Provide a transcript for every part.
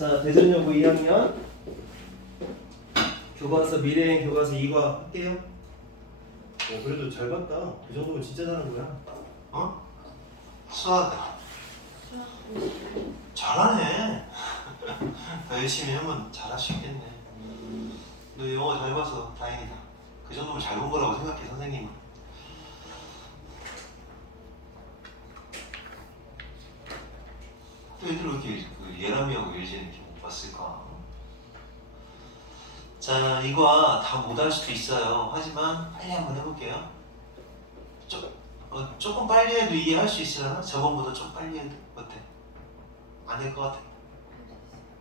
자, 대전여고 2학년 교과서 미래행 교과서 2과 할게요. 그래도 잘 봤다. 그 정도면 진짜 잘한 거야. 어? 수학 잘하네. 더 열심히 하면 잘할 수 있겠네. 너 영어 잘 봐서 다행이다. 그 정도면 잘 본 거라고 생각해 선생님은. 또 애들 왜 이렇게 예람이하고 예지는 이렇게 못 봤을까? 자, 이거 다 못할 수도 있어요. 하지만 빨리 한번 해볼게요. 조금 빨리 해도 이해할 수 있으려나? 저번보다 좀 빨리 해도 어때? 안 될 것 같아?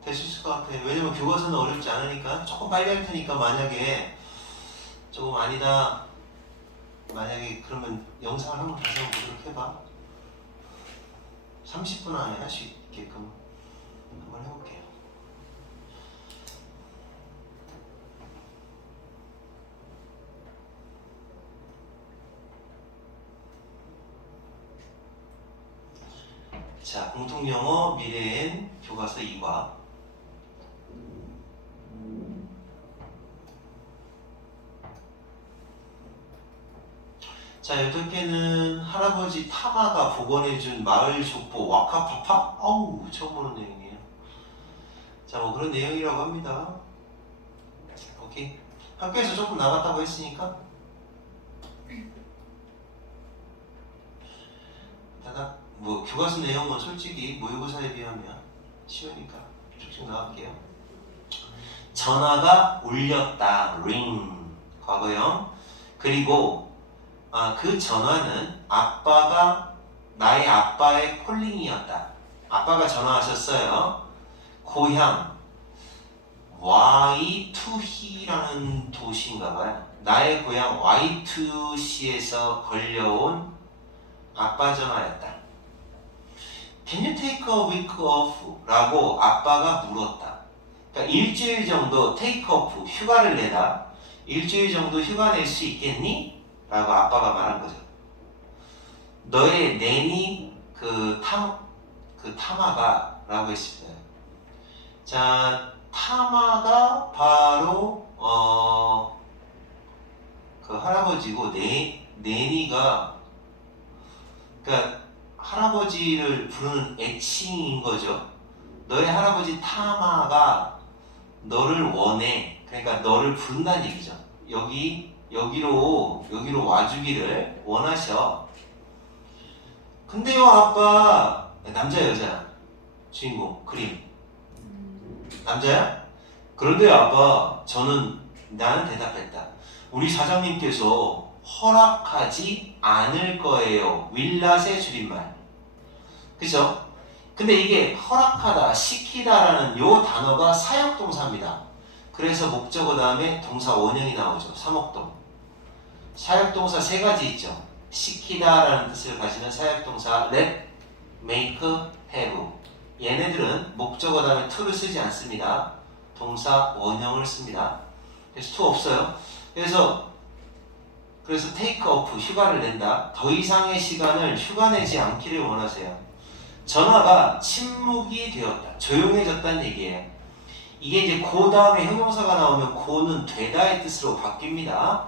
될 수 있을 것 같아. 왜냐면 교과서는 어렵지 않으니까 조금 빨리 할 테니까 만약에 조금 아니다 만약에 그러면 영상을 한번 다시 한번 보도록 해봐. 30분 안에 할 수 있게끔 한번 해볼게요. 자, 공통영어 미래엔 교과서 2과. 자, 8개는 할아버지 타마가 복원해준 마을 족보 와카파파? 어우, 처음 보는 내용이에요. 자, 뭐 그런 내용이라고 합니다. 오케이. 학교에서 조금 나갔다고 했으니까 뭐 교과서 내용은 솔직히 모의고사에 비하면 쉬우니까 쭉쭉 나갈게요. 전화가 울렸다. ring. 과거형. 그리고 그 전화는 나의 아빠의 콜링이었다. 아빠가 전화하셨어요. 고향 와이투히라는 도시인가봐요. 나의 고향 와이투시에서 걸려온 아빠 전화였다. Can you take a week off? 라고 아빠가 물었다. 그러니까 일주일 정도 take off, 휴가를 내라. 일주일 정도 휴가 낼 수 있겠니? 라고 아빠가 말한 거죠. 너의 내니 타마가 라고 했습니다. 자, 타마가 바로 그 할아버지고 내니가 그러니까 할아버지를 부르는 애칭인 거죠. 너의 할아버지 타마가 너를 원해. 그러니까 너를 부른다는 얘기죠. 여기로 와주기를 원하셔. 근데요 아빠, 남자 여자 주인공 그림 남자야? 그런데요 아빠, 나는 대답했다. 우리 사장님께서 허락하지 않을 거예요. 윌낫의 줄임말. 그죠? 근데 이게 허락하다, 시키다라는 요 단어가 사역동사입니다. 그래서 목적어 다음에 동사 원형이 나오죠. 사목동. 사역동사 3가지 있죠. 시키다라는 뜻을 가지는 사역동사 let, make, have. 얘네들은 목적어 다음에 to를 쓰지 않습니다. 동사 원형을 씁니다. 그래서 to 없어요. 그래서 take off, 휴가를 낸다. 더 이상의 시간을 휴가 내지 않기를 원하세요. 전화가 침묵이 되었다. 조용해졌다는 얘기예요. 이게 이제 고 다음에 형용사가 나오면 고는 되다의 뜻으로 바뀝니다.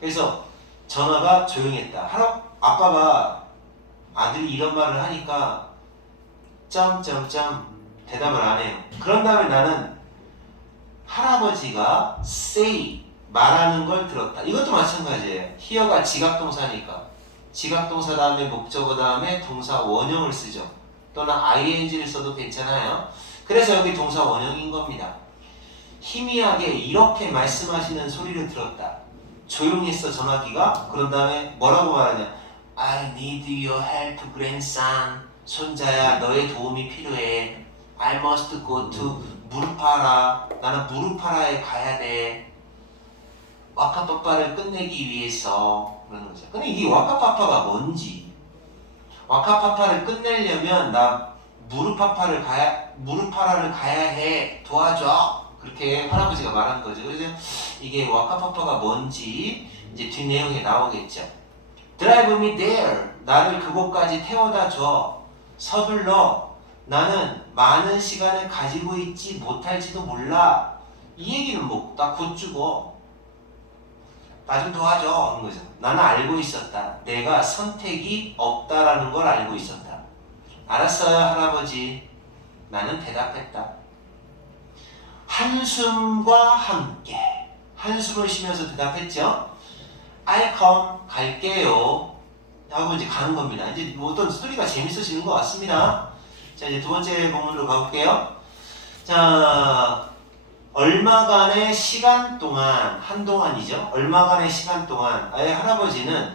그래서 전화가 조용했다. 아빠가 아들이 이런 말을 하니까 대답을 안 해요. 그런 다음에 나는 할아버지가 say 말하는 걸 들었다. 이것도 마찬가지예요. hear가 지각동사니까 지각동사 다음에 목적어 다음에 동사 원형을 쓰죠. 또는 ing를 써도 괜찮아요. 그래서 여기 동사 원형인 겁니다. 희미하게 이렇게 말씀하시는 소리를 들었다. 조용했어 전화기가. 그런 다음에 뭐라고 말하냐. I need your help, grandson. 손자야, 너의 도움이 필요해. I must go to 무르파라. 나는 무르파라에 가야 돼. 와카파파를 끝내기 위해서. 그러는 거죠. 근데 이게 와카파파가 뭔지. 와카파파를 끝내려면 나 무르파라를 가야 해. 도와줘. 그렇게 할아버지가 말한 거죠. 그래서 이게 와카파파가 뭔지 이제 뒷 내용에 나오겠죠. Drive me there. 나를 그곳까지 태워다 줘. 서둘러. 나는 많은 시간을 가지고 있지 못할지도 몰라. 이 얘기는 뭐 나 곧 죽어. 나 좀 도와줘 하는 거죠. 나는 알고 있었다. 내가 선택이 없다라는 걸 알고 있었다. 알았어요 할아버지. 나는 대답했다. 한숨과 함께 한숨을 쉬면서 대답했죠. I'll come 갈게요 하고 이제 가는 겁니다. 이제 어떤 스토리가 재밌어지는 것 같습니다. 자 이제 두 번째 본문으로 가볼게요. 자 얼마간의 시간 동안 한동안이죠. 얼마간의 시간 동안 아예 할아버지는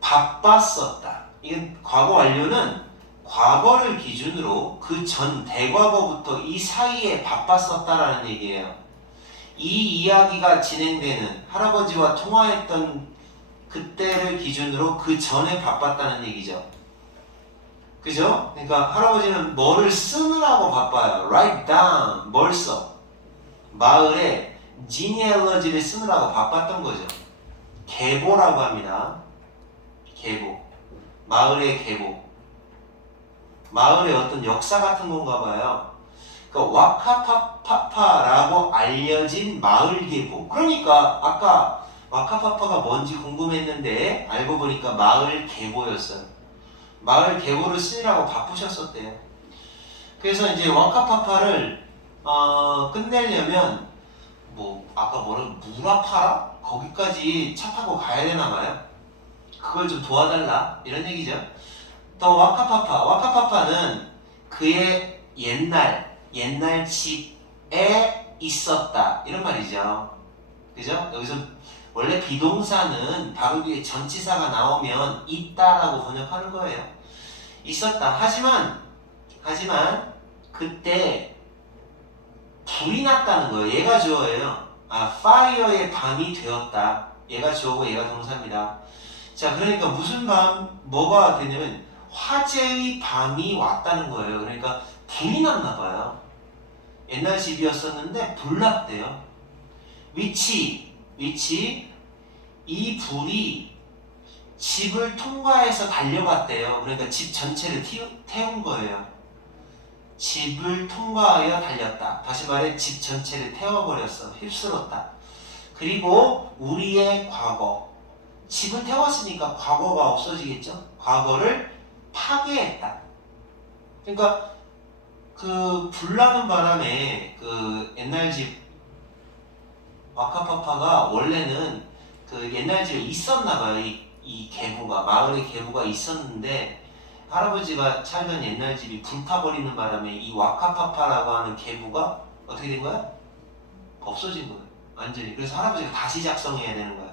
바빴었다. 이건 과거 완료는 과거를 기준으로 그 전 대과거부터 이 사이에 바빴었다라는 얘기예요. 이 이야기가 진행되는 할아버지와 통화했던 그때를 기준으로 그 전에 바빴다는 얘기죠. 그죠? 그러니까 할아버지는 뭐를 쓰느라고 바빠요. Write down. 뭘 써? 마을에 genealogy를 쓰느라고 바빴던 거죠. 계보라고 합니다. 계보. 마을의 계보. 마을의 어떤 역사 같은 건가 봐요. 그러니까 와카파파라고 알려진 마을 계보. 그러니까 아까 와카파파가 뭔지 궁금했는데 알고 보니까 마을 계보였어요. 마을 계보를 쓰느라고 바쁘셨었대요. 그래서 이제 와카파파를 끝내려면 뭐 아까 뭐라 무라파라? 거기까지 차 타고 가야 되나 봐요. 그걸 좀 도와달라 이런 얘기죠. 또 와카파파는 그의 옛날 집에 있었다 이런 말이죠. 그죠? 여기서 원래 비동사는 바로 뒤에 전치사가 나오면 있다라고 번역하는 거예요. 있었다. 하지만 그때 불이 났다는 거예요. 얘가 주어예요. fire의 밤이 되었다. 얘가 주어고 얘가 동사입니다. 자, 그러니까 무슨 밤, 뭐가 되냐면 화재의 밤이 왔다는 거예요. 그러니까 불이 났나 봐요. 옛날 집이었었는데 불 났대요. 위치, 이 불이 집을 통과해서 달려갔대요. 그러니까 집 전체를 태운 거예요. 집을 통과하여 달렸다. 다시 말해 집 전체를 태워버렸어. 휩쓸었다. 그리고 우리의 과거. 집을 태웠으니까 과거가 없어지겠죠. 과거를 파괴했다. 그러니까 그 불나는 바람에 그 옛날 집 와카파파가 원래는 그 옛날 집에 있었나 봐요. 이 계보가 마을의 계보가 있었는데 할아버지가 살던 옛날 집이 불타버리는 바람에 이 와카파파라고 하는 계보가 어떻게 된 거야? 없어진 거예요. 완전히. 그래서 할아버지가 다시 작성해야 되는 거야.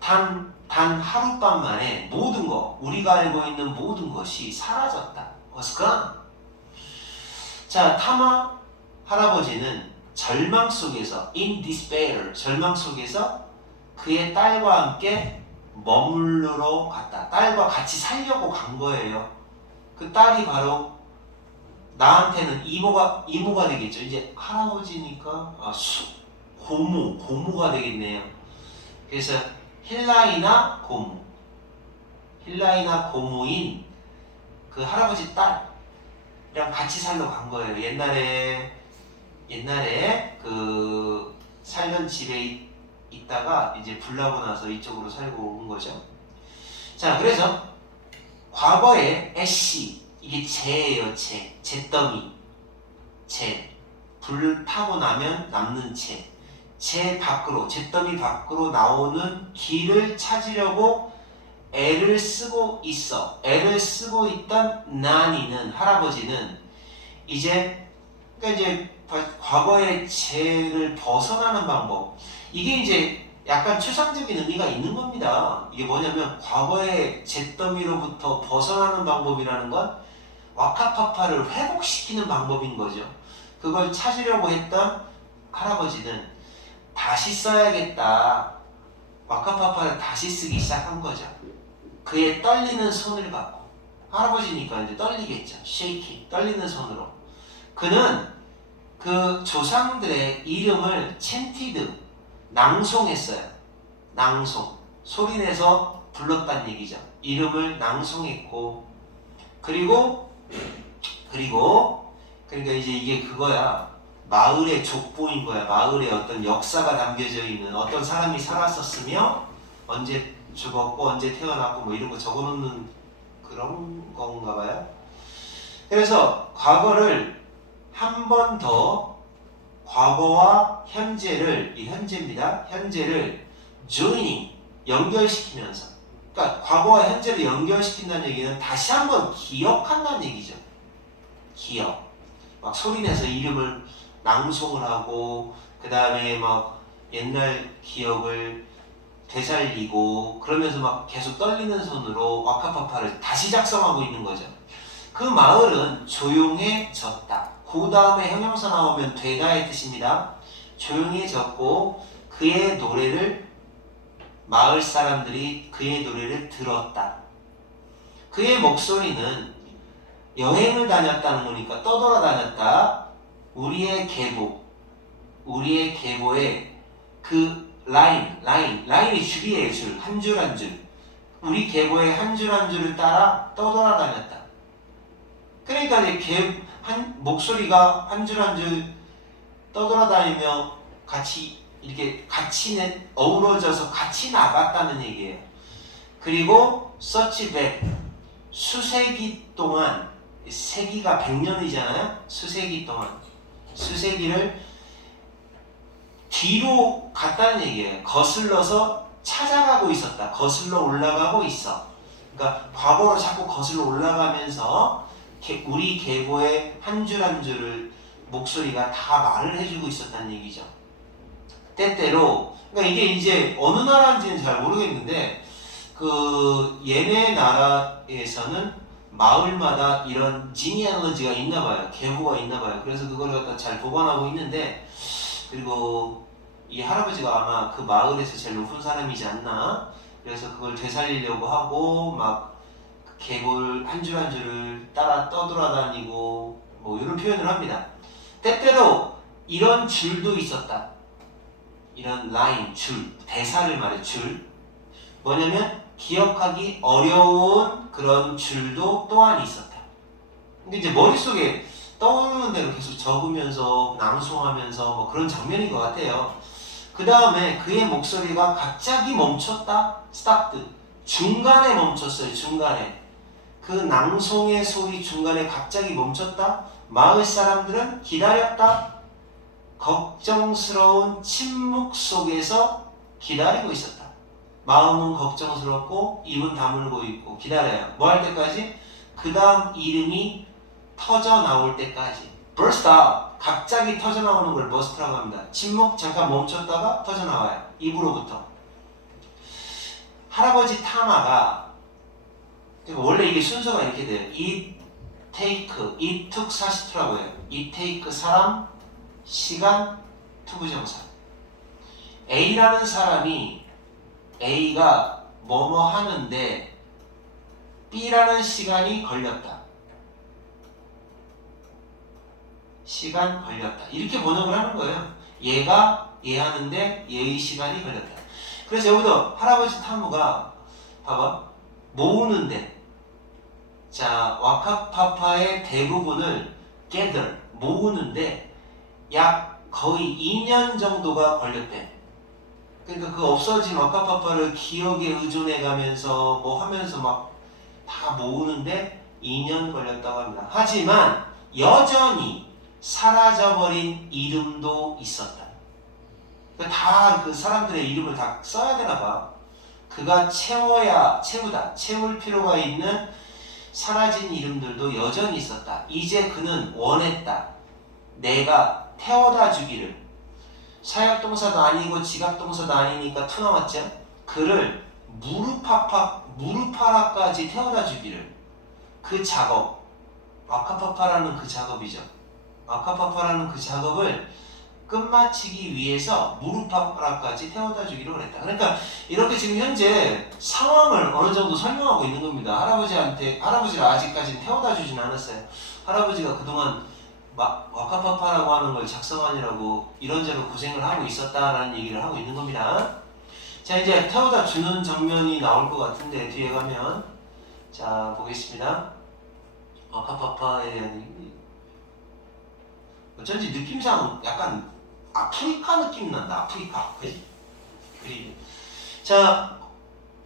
단 하룻밤 만에 모든 거, 우리가 알고 있는 모든 것이 사라졌다. was gone. 자, 타마 할아버지는 절망 속에서 in despair, 절망 속에서 그의 딸과 함께 머물러 갔다. 딸과 같이 살려고 간 거예요. 그 딸이 바로 나한테는 이모가 되겠죠. 이제 할아버지니까 고모가 되겠네요. 그래서 힐라이나 고모인 그 할아버지 딸이랑 같이 살러 간 거예요. 옛날에 그 살던 집에 있다가 이제 불나고 나서 이쪽으로 살고 온 거죠. 자, 그래서 과거에 애쉬, 이게 재예요. 재더미. 불 타고 나면 남는 재더미 밖으로 나오는 길을 찾으려고 애를 쓰고 있던 나니는, 할아버지는 그러니까 이제 과거의 죄를 벗어나는 방법, 이게 이제 약간 추상적인 의미가 있는 겁니다. 이게 뭐냐면 과거의 잿더미로부터 벗어나는 방법이라는 건 와카파파를 회복시키는 방법인 거죠. 그걸 찾으려고 했던 할아버지는 다시 써야겠다. 와카파파를 다시 쓰기 시작한 거죠. 그의 떨리는 손을 갖고. 할아버지니까 이제 떨리겠죠. shaking, 떨리는 손으로. 그는 그 조상들의 이름을 chanted, 낭송했어요. 소리내서 불렀다는 얘기죠. 이름을 낭송했고, 그리고 그러니까 이제 이게 그거야. 마을의 족보인 거야. 마을에 어떤 역사가 담겨져 있는 어떤 사람이 살았었으며 언제 죽었고 언제 태어났고 뭐 이런 거 적어놓는 그런 건가 봐요. 그래서 과거를 한 번 더 과거와 현재를 이 현재입니다. 현재를 joining 연결시키면서 그러니까 과거와 현재를 연결시킨다는 얘기는 다시 한번 기억한다는 얘기죠. 기억. 막 소리내서 이름을 낭송을 하고 그 다음에 막 옛날 기억을 되살리고 그러면서 막 계속 떨리는 손으로 와카파파를 다시 작성하고 있는 거죠. 그 마을은 조용해졌다. 그 다음에 형용사 나오면 되다의 뜻입니다. 조용해졌고 그의 노래를 마을 사람들이 그의 노래를 들었다. 그의 목소리는 여행을 다녔다는 거니까 떠돌아다녔다. 우리의 계보의 그 라인이 줄이에요. 줄, 한 줄 한 줄. 우리 계보의 한 줄 한 줄을 따라 떠돌아다녔다. 그러니까 이제 목소리가 한 줄 한 줄 떠돌아다니며 같이 이렇게 같이 어우러져서 같이 나갔다는 얘기예요. 그리고 search back 수세기 동안 세기가 100년이잖아요. 수세기 동안 수세기를 뒤로 갔다는 얘기예요. 거슬러서 찾아가고 있었다. 거슬러 올라가고 있어. 그러니까 과거로 자꾸 거슬러 올라가면서 우리 계보의 한 줄 한 줄을 목소리가 다 말을 해주고 있었다는 얘기죠. 때때로 그러니까 이게 이제 어느 나라인지는 잘 모르겠는데 그 얘네 나라에서는 마을마다 이런 지니얼러지가 있나봐요. 계보가 있나봐요. 그래서 그걸 갖다 잘 보관하고 있는데 그리고 이 할아버지가 아마 그 마을에서 제일 높은 사람이지 않나. 그래서 그걸 되살리려고 하고 막 계보를 한 줄 한 줄을 따라 떠돌아다니고 뭐 이런 표현을 합니다. 때때로 이런 줄도 있었다. 이런 라인, 줄, 대사를 말해 줄. 뭐냐면 기억하기 어려운 그런 줄도 또한 있었다. 근데 이제 머릿속에 떠오르는 대로 계속 적으면서 낭송하면서 뭐 그런 장면인 것 같아요. 그 다음에 그의 목소리가 갑자기 멈췄다. stopped. 중간에 멈췄어요. 중간에. 그 낭송의 소리 중간에 갑자기 멈췄다. 마을 사람들은 기다렸다. 걱정스러운 침묵 속에서 기다리고 있었다. 마음은 걱정스럽고 입은 다물고 있고 기다려요. 뭐 할 때까지? 그 다음 이름이 터져 나올 때까지. burst out. 갑자기 터져 나오는 걸 burst라고 합니다. 침묵 잠깐 멈췄다가 터져 나와요. 입으로부터. 할아버지 타마가 원래 이게 순서가 이렇게 돼요. it took 40초라고 해요. it take 사람, 시간, 투부정사. A라는 사람이 A가 뭐뭐 하는데 B라는 시간이 걸렸다. 시간 걸렸다. 이렇게 번역을 하는 거예요. 얘가 얘 하는데 얘의 시간이 걸렸다. 그래서 여기도 할아버지 타무가 봐봐. 모으는데 자 와카파파의 대부분을 gather 모으는데 약 거의 2년 정도가 걸렸대. 그러니까 그 없어진 와카파파를 기억에 의존해 가면서 뭐 하면서 막 다 모으는데 2년 걸렸다고 합니다. 하지만 여전히 사라져버린 이름도 있었다. 그러니까 다 그 사람들의 이름을 다 써야 되나 봐. 그가 채울 필요가 있는 사라진 이름들도 여전히 있었다. 이제 그는 원했다. 내가 태워다 주기를. 사역동사도 아니고 지각동사도 아니니까 투 나왔죠. 그를 무르파라까지 태워다 주기를. 그 작업, 아카파파라는 그 작업이죠. 아카파파라는 그 작업을 끝마치기 위해서 무르파라까지 태워다 주기로 그랬다. 그러니까 이렇게 지금 현재 상황을 어느 정도 설명하고 있는 겁니다. 할아버지를 아직까지는 태워다 주진 않았어요. 할아버지가 그동안 와카파파라고 하는 걸 작성하느라고 이런저런 고생을 하고 있었다라는 얘기를 하고 있는 겁니다. 자, 이제 태워다 주는 장면이 나올 것 같은데 뒤에 가면 자 보겠습니다. 와카파파에 대한 어쩐지 느낌상 약간 아프리카 느낌 난다. 아프리카. 그지? 그리. 자,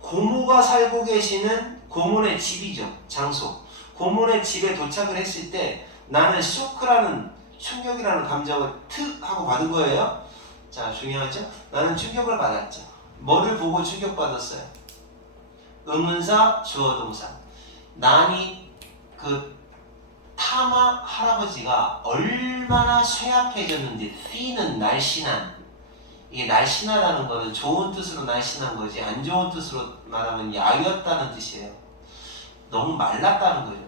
고모가 살고 계시는 고모네 집이죠. 장소. 고모네 집에 도착을 했을 때 나는 쇼크라는 충격이라는 감정을 트 하고 받은 거예요. 자, 중요하죠? 나는 충격을 받았죠. 뭐를 보고 충격받았어요? 의문사, 주어동사. 난이 그 타마 할아버지가 얼마나 쇠약해졌는지. T는 날씬한. 이게 날씬하다는 거는 좋은 뜻으로 날씬한 거지 안 좋은 뜻으로 말하면 야였다는 뜻이에요. 너무 말랐다는 거예요.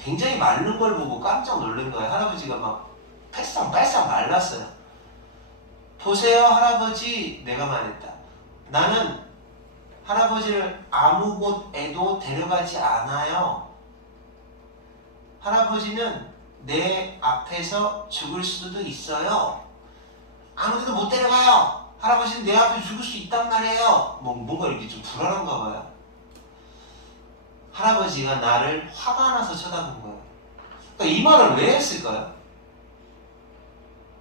굉장히 마른 걸 보고 깜짝 놀란 거예요. 할아버지가 막 팔싹 말랐어요. 보세요 할아버지, 내가 말했다. 나는 할아버지를 아무 곳에도 데려가지 않아요. 할아버지는 내 앞에서 죽을 수도 있어요. 아무 데도 못 데려가요. 할아버지는 내 앞에 죽을 수 있단 말이에요. 뭔가 이렇게 좀 불안한가 봐요. 할아버지가 나를 화가 나서 쳐다본 거예요. 그러니까 이 말을 왜 했을까요?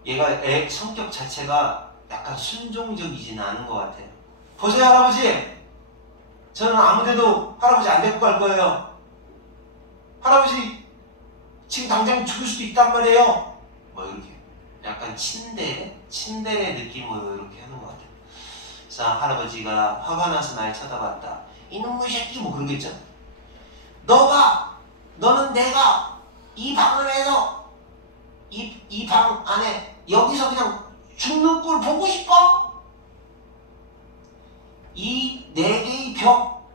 얘가 애 성격 자체가 약간 순종적이진 않은 것 같아요. 보세요 할아버지, 저는 아무 데도 할아버지 안 데리고 갈 거예요. 할아버지 지금 당장 죽을 수도 있단 말이에요. 뭐 이렇게 약간 친데레 느낌으로 이렇게 하는 것 같아요. 그래서 할아버지가 화가 나서 날 쳐다봤다. 이놈의 새끼 뭐 그런 게 있잖아. 너는 내가 이 방 안에서 이 방 안에 여기서 그냥 죽는 꼴 보고 싶어? 이 네 개의 벽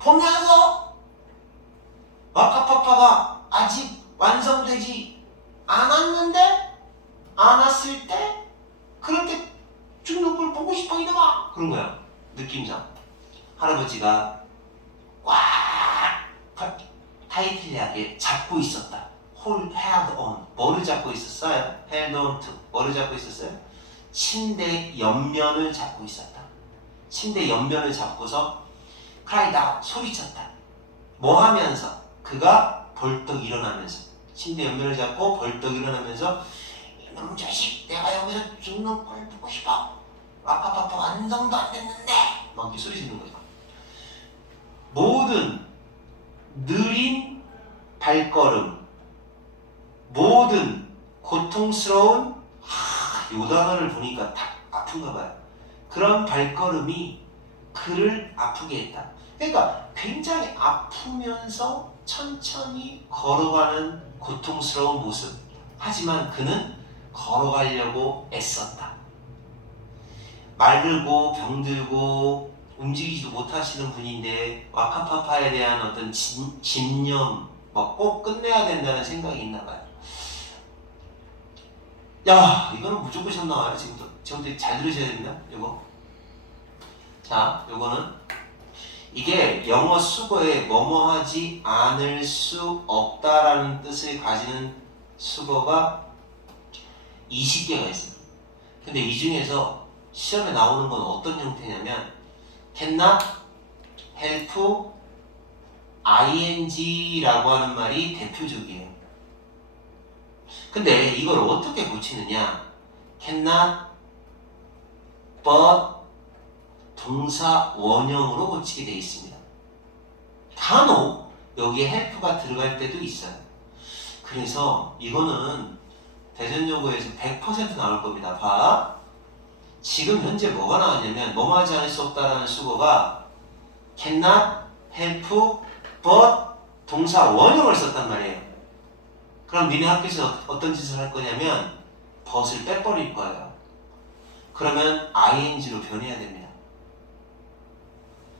보면서 와카파파가 아직 완성되지 않았을 때 그렇게 죽는 걸 보고 싶어 이놈아. 그런 거야. 느낌상 할아버지가 꽉 타이틀하게 잡고 있었다. held on. 뭐를 잡고 있었어요? held on to. 뭐를 잡고 있었어요? 침대 옆면을 잡고 있었다. 침대 옆면을 잡고서 cried out. 소리쳤다. 뭐 하면서? 그가 벌떡 일어나면서. 침대 옆면을 잡고 벌떡 일어나면서 이놈 자식, 내가 여기서 죽는 걸 보고 싶어. 아까부터 완성도 안 됐는데 막 이렇게 소리 지르는 거죠. 모든 느린 발걸음, 모든 고통스러운 요 단어를 보니까 다 아픈가 봐요. 그런 발걸음이 그를 아프게 했다. 그러니까 굉장히 아프면서 천천히 걸어가는 고통스러운 모습. 하지만 그는 걸어가려고 애썼다. 마르고 병들고 움직이지도 못하시는 분인데 와카파파에 대한 어떤 집념, 꼭 끝내야 된다는 생각이 있나 봐요. 야, 이거는 무조건 시험 나와요. 지금부터 잘 들으셔야 됩니다. 요거. 자, 요거는 이게 영어 수거에 뭐뭐하지 않을 수 없다라는 뜻을 가지는 수거가 20개가 있습니다. 근데 이 중에서 시험에 나오는 건 어떤 형태냐면 cannot help ing라고 하는 말이 대표적이에요. 근데 이걸 어떻게 고치느냐? cannot but 동사 원형으로 고치게 되어 있습니다. 간혹 여기에 help가 들어갈 때도 있어요. 그래서 이거는 대전여고에서 100% 나올 겁니다. 봐. 지금 현재 뭐가 나왔냐면 뭐뭐 하지 않을 수 없다라는 수거가 cannot help but 동사 원형을 썼단 말이에요. 그럼 니네 학교에서 어떤 짓을 할 거냐면 but을 빼버릴 거예요. 그러면 ing로 변해야 됩니다.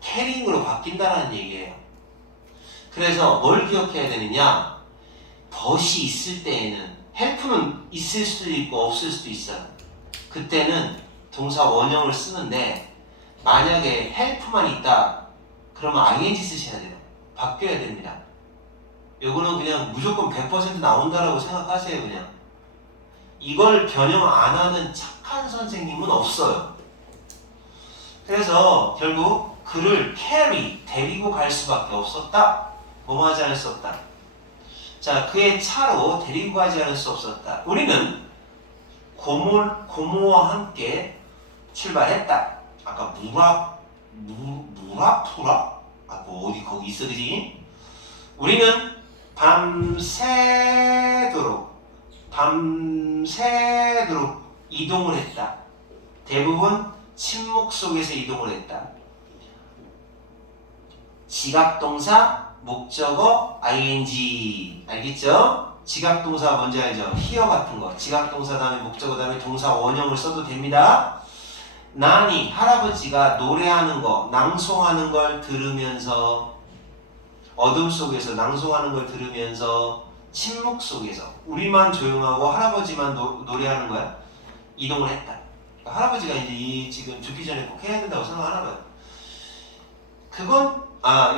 캐링으로 바뀐다라는 얘기예요. 그래서 뭘 기억해야 되느냐? but이 있을 때에는 help는 있을 수도 있고 없을 수도 있어요. 그때는 동사 원형을 쓰는데 만약에 help만 있다 그러면 ing 쓰셔야 돼요. 바뀌어야 됩니다. 요거는 그냥 무조건 100% 나온다라고 생각하세요. 그냥 이걸 변형 안 하는 착한 선생님은 없어요. 그래서 결국 그를 carry, 데리고 갈 수밖에 없었다. 뭐뭐 하지 않을 수 없다. 자, 그의 차로 데리고 가지 않을 수 없었다. 우리는 고모와 함께 출발했다. 아까 무라푸라? 아, 뭐 어디 거기 있어, 그지? 우리는 밤새도록 이동을 했다. 대부분 침묵 속에서 이동을 했다. 지각동사, 목적어, ing. 알겠죠? 지각동사 뭔지 알죠? 히어 같은 거. 지각동사 다음에 목적어 다음에 동사 원형을 써도 됩니다. 나니, 할아버지가 노래하는 거, 낭송하는 걸 들으면서, 어둠 속에서 낭송하는 걸 들으면서, 침묵 속에서 우리만 조용하고 할아버지만 노래하는 거야. 이동을 했다. 그러니까 할아버지가 이제 지금 죽기 전에 꼭 해야 된다고 생각하나 봐요.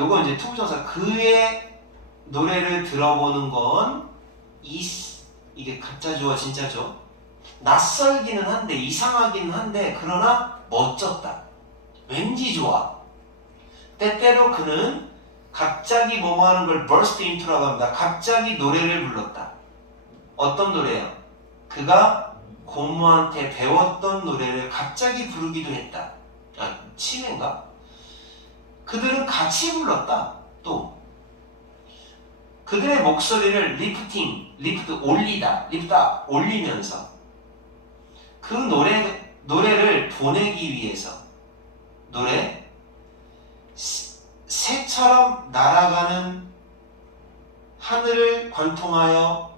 요건 이제 투부정사. 그의 노래를 들어보는 건 이게 가짜주어 진짜죠. 낯설기는 한데 이상하기는 한데 그러나 멋졌다. 왠지 좋아. 때때로 그는 갑자기 뭐하는 걸 burst into라고 합니다. 갑자기 노래를 불렀다. 어떤 노래요? 그가 고모한테 배웠던 노래를 갑자기 부르기도 했다. 치매인가? 그들은 같이 불렀다. 또 그들의 목소리를 리프트 올리면서 그 노래를 보내기 위해서 새처럼 날아가는 하늘을 관통하여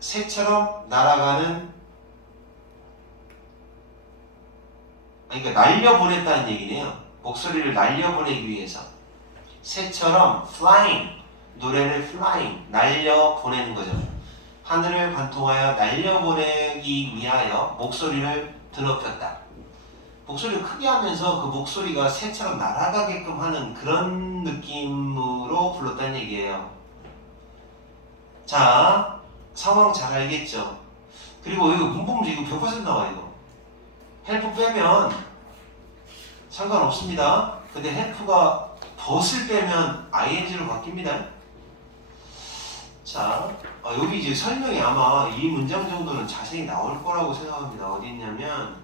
새처럼 날아가는 그러니까 날려보냈다는 얘기네요. 목소리를 날려보내기 위해서 새처럼 노래를 날려보내는 거죠. 하늘을 관통하여 날려보내기 위하여 목소리를 드높였다. 목소리를 크게 하면서 그 목소리가 새처럼 날아가게끔 하는 그런 느낌으로 불렀다는 얘기예요. 자, 상황 잘 알겠죠? 그리고 이거 문법 문제 이거 100% 나와 이거. 헬프 빼면 상관없습니다. 근데 헬프가 벗을 빼면 ing로 바뀝니다. 자, 여기 이제 설명이 아마 이 문장 정도는 자세히 나올 거라고 생각합니다. 어디 있냐면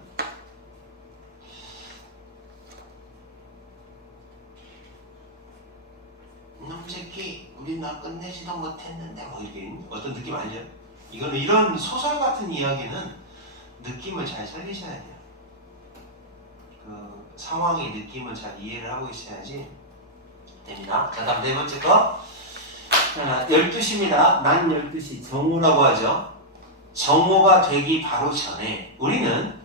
놈 새끼 우리 나 끝내지도 못했는데 뭐 이게 어떤 느낌 알죠? 이거는 이런 소설 같은 이야기는 느낌을 잘 살리셔야 돼요. 그 상황의 느낌을 잘 이해를 하고 있어야지 됩니다. 자, 다음 네 번째 거. 12시입니다. 난 12시. 정오라고 하죠. 정오가 되기 바로 전에 우리는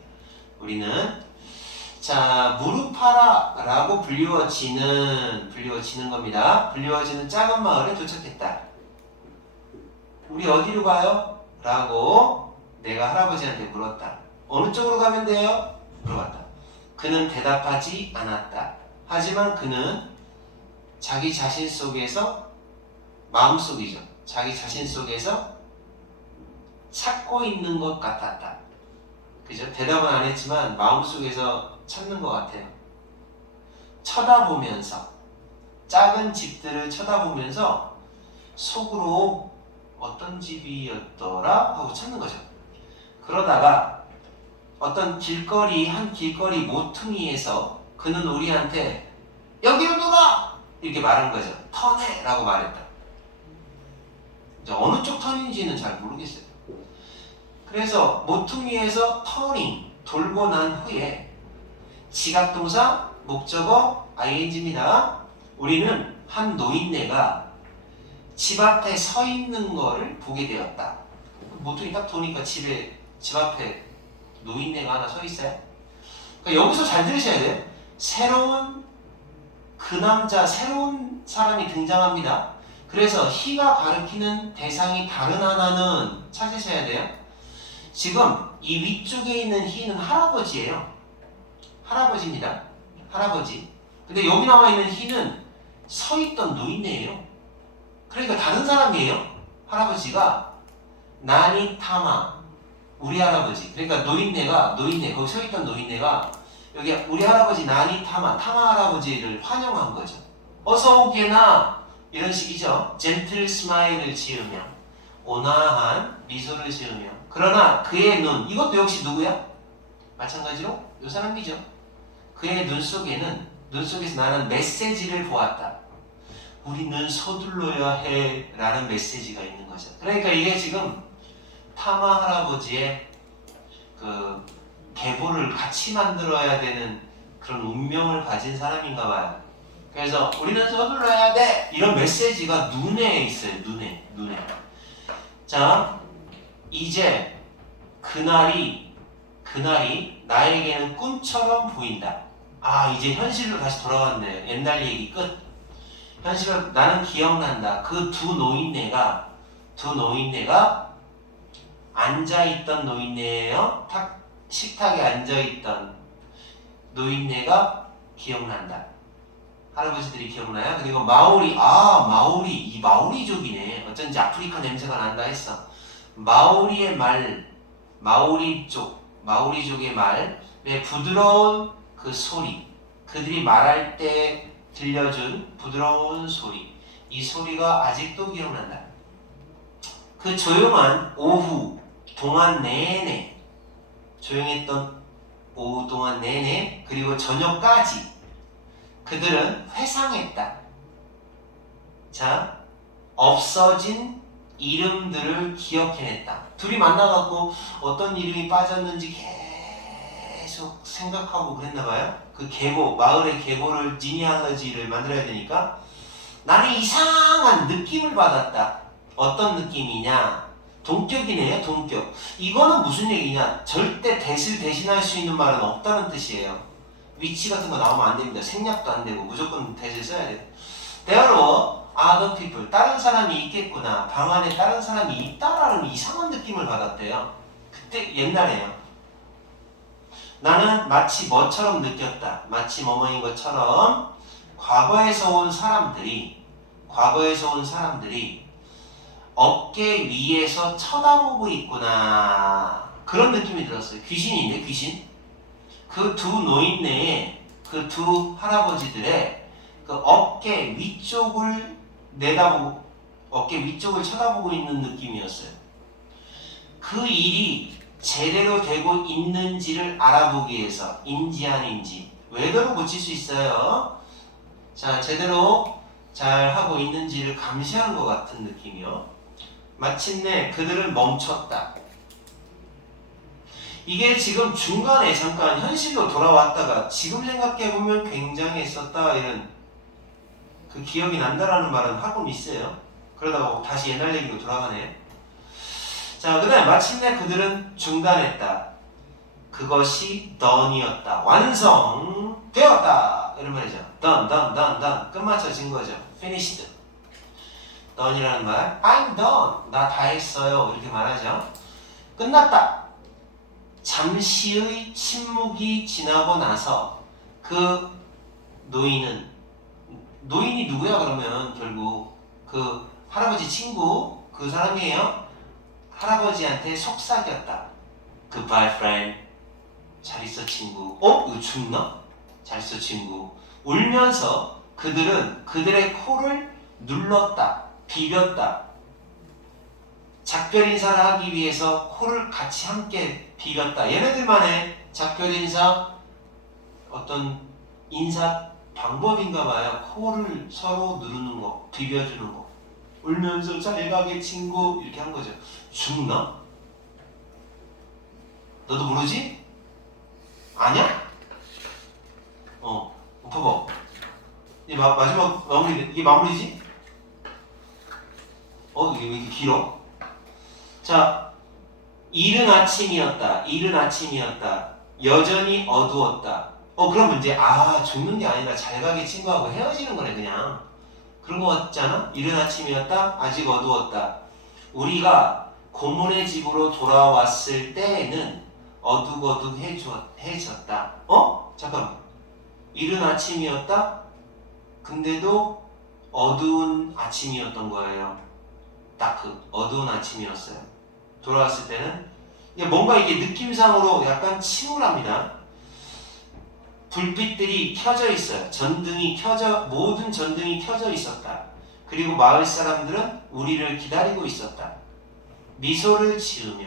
자, 무르파라 라고 불리워지는 겁니다. 불리워지는 작은 마을에 도착했다. 우리 어디로 가요? 라고 내가 할아버지한테 물었다. 어느 쪽으로 가면 돼요? 물어봤다. 그는 대답하지 않았다. 하지만 그는 자기 자신 속에서 마음속이죠. 자기 자신 속에서 찾고 있는 것 같았다. 그죠? 대답은 안 했지만 마음속에서 찾는 것 같아요. 쳐다보면서 작은 집들을 쳐다보면서 속으로 어떤 집이었더라 하고 찾는 거죠. 그러다가 어떤 한 길거리 모퉁이에서 그는 우리한테 여기로 돌아! 이렇게 말한 거죠. 턴해! 라고 말했다. 이제 어느 쪽 턴인지는 잘 모르겠어요. 그래서 모퉁이에서 터닝, 돌고 난 후에 지각동사, 목적어, ing입니다. 우리는 한 노인네가 집 앞에 서 있는 거를 보게 되었다. 모퉁이 딱 도니까 집 앞에 노인네가 하나 서 있어요. 그러니까 여기서 잘 들으셔야 돼요. 새로운 사람이 등장합니다. 그래서 he가 가리키는 대상이 다른 하나는 찾으셔야 돼요. 지금 이 위쪽에 있는 he는 할아버지예요. 할아버지입니다. 할아버지. 근데 여기 나와 있는 he는 서 있던 노인네예요. 그러니까 다른 사람이에요. 할아버지가 나니 타마 우리 할아버지. 그러니까 노인네 거기 서 있던 노인네가 여기 우리 할아버지 나니 타마 할아버지를 환영한 거죠. 어서 오게나 이런 식이죠. 젠틀 스마일을 지으며 온화한 미소를 지으며 그러나 그의 눈 이것도 역시 누구야? 마찬가지로 요 사람이죠. 그의 눈 속에서 나는 메시지를 보았다. 우리는 서둘러야 해 라는 메시지가 있는 거죠. 그러니까 이게 지금 타마 할아버지의 그 계보를 같이 만들어야 되는 그런 운명을 가진 사람인가 봐요. 그래서 우리는 서둘러야 돼 이런 메시지가 눈에 있어요. 눈에 자 이제 그날이 나에게는 꿈처럼 보인다. 아 이제 현실로 다시 돌아왔네요. 옛날 얘기 끝. 현실로 나는 기억난다. 그 두 노인네가 앉아있던 노인네예요. 식탁에 앉아있던 노인네가 기억난다. 할아버지들이 기억나요? 그리고 마오리 이 마오리족이네. 어쩐지 아프리카 냄새가 난다 했어. 마오리의 말, 마오리족의 말의 부드러운 그 소리, 그들이 말할 때 들려준 부드러운 소리, 이 소리가 아직도 기억난다. 그 조용한 오후 동안 내내, 조용했던 오후 동안 내내, 그리고 저녁까지 그들은 회상했다. 자, 없어진 이름들을 기억해냈다. 둘이 만나갖고 어떤 이름이 빠졌는지 계속 생각하고 그랬나봐요. 그 계보, 마을의 계보를 지니알러지를 만들어야 되니까 나는 이상한 느낌을 받았다. 어떤 느낌이냐? 동격이네요. 동격. 이거는 무슨 얘기냐? 절대 대실 대신할 수 있는 말은 없다는 뜻이에요. 위치 같은 거 나오면 안 됩니다. 생략도 안 되고 무조건 대실 써야 돼요. There were other people. 다른 사람이 있겠구나. 방 안에 다른 사람이 있다라는 이상한 느낌을 받았대요. 그때 옛날에요. 나는 마치 뭐처럼 느꼈다. 마치 뭐뭐인 것처럼 과거에서 온 사람들이 어깨 위에서 쳐다보고 있구나. 그런 느낌이 들었어요. 귀신인데 귀신. 그 두 노인네의 그 두 할아버지들의 그 어깨 위쪽을 내다보고 어깨 위쪽을 쳐다보고 있는 느낌이었어요. 그 일이 제대로 되고 있는지를 알아보기 위해서 인지 아닌지 외도로 고칠 수 있어요. 자, 제대로 잘 하고 있는지를 감시하는 것 같은 느낌이요. 마침내 그들은 멈췄다. 이게 지금 중간에 잠깐 현실로 돌아왔다가 지금 생각해보면 굉장했었다 이런 그 기억이 난다라는 말은 하고 있어요. 그러다가 다시 옛날 얘기로 돌아가네. 자, 그 다음에 마침내 그들은 중단했다. 그것이 done이었다. 완성되었다. 이런 말이죠. done. 끝마쳐진 거죠. finished. done이라는 말. I'm done. 나 다 했어요. 이렇게 말하죠. 끝났다. 잠시의 침묵이 지나고 나서 그 노인이 누구야 그러면 결국 그 할아버지 친구 그 사람이에요. 할아버지한테 속삭였다. Goodbye friend. 잘 있어 친구. 이거 죽나? 잘 있어 친구. 울면서 그들은 그들의 코를 눌렀다. 비볐다. 작별 인사를 하기 위해서 코를 같이 함께 비볐다. 얘네들만의 작별 인사 어떤 인사 방법인가 봐요. 코를 서로 누르는 거, 비벼주는 거. 울면서 잘 가게 친구 이렇게 한 거죠. 죽나? 너도 모르지? 아냐? 봐봐. 이 마지막 마무리 이게 마무리지? 이게 왜 이렇게 길어? 자, 이른 아침이었다. 여전히 어두웠다. 그럼 이제 죽는 게 아니라 잘 가게 친구하고 헤어지는 거네 그냥. 그런 거 같잖아? 이른 아침이었다. 아직 어두웠다. 우리가 고모네 집으로 돌아왔을 때에는 어둑어둑해졌다. 잠깐만. 이른 아침이었다. 근데도 어두운 아침이었던 거예요. 다크. 어두운 아침이었어요. 돌아왔을 때는 뭔가 이게 느낌상으로 약간 침울합니다. 불빛들이 켜져 있어요. 모든 전등이 켜져 있었다. 그리고 마을 사람들은 우리를 기다리고 있었다. 미소를 지으며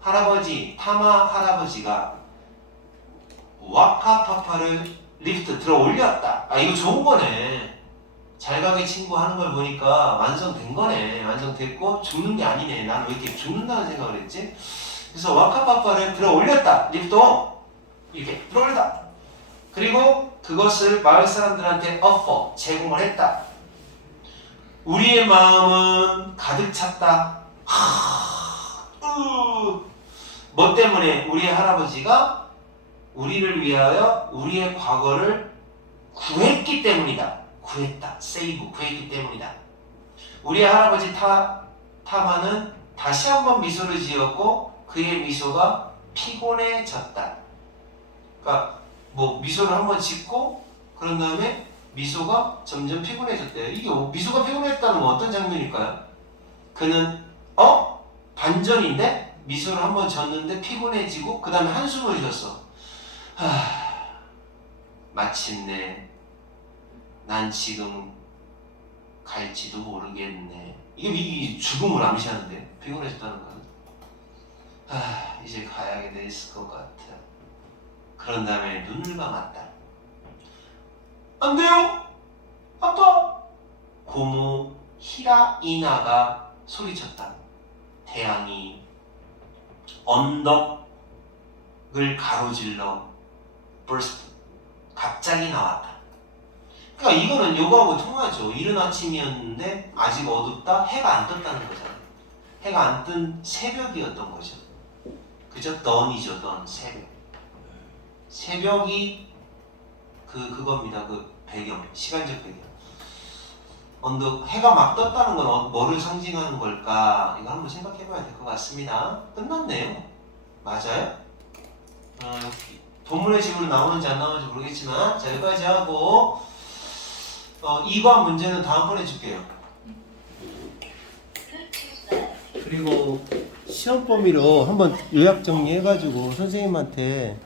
할아버지, 타마 할아버지가 와카파파를 리프트 들어 올렸다. 아, 이거 좋은 거네. 잘 가게 친구 하는 걸 보니까 완성된 거네. 완성됐고 죽는 게 아니네. 난 왜 이렇게 죽는다는 생각을 했지? 그래서 와카파파를 들어 올렸다. 리프트 이렇게 들어 올렸다. 그리고 그것을 마을 사람들한테 offer, 제공을 했다. 우리의 마음은 가득 찼다. 뭐 때문에? 우리의 할아버지가 우리를 위하여 우리의 과거를 구했기 때문이다. 구했다. save, 구했기 때문이다. 우리의 할아버지 타마는 다시 한번 미소를 지었고 그의 미소가 피곤해졌다. 그러니까 뭐 미소를 한번 짓고 그런 다음에 미소가 점점 피곤해졌대요. 이게 미소가 피곤했다는 건 어떤 장면일까요? 그는 반전인데 미소를 한번 졌는데 피곤해지고 그 다음에 한숨을 쉬었어. 마침내 난 지금 갈지도 모르겠네. 이게 죽음을 암시하는데 피곤해졌다는 거는 이제 가야 됐을 것 같아. 그런 다음에 눈을 감았다. 안 돼요! 아빠! 고모 히라이나가 소리쳤다. 태양이 언덕을 가로질러 burst 갑자기 나왔다. 그러니까 이거는 요거하고 통하죠. 이른 아침이었는데 아직 어둡다. 해가 안 떴다는 거잖아. 해가 안 뜬 새벽이었던 거죠. 그죠? dawn이죠. dawn 새벽. 새벽이 그겁니다. 그 배경, 시간적 배경. 언덕 해가 막 떴다는 건 뭐를 상징하는 걸까? 이거 한번 생각해봐야 될 것 같습니다. 끝났네요. 맞아요? 본문의 집으로 나오는지 안 나오는지 모르겠지만 자 여기까지 하고 2번 문제는 다음번에 줄게요. 그리고 시험 범위로 한번 요약 정리해가지고 선생님한테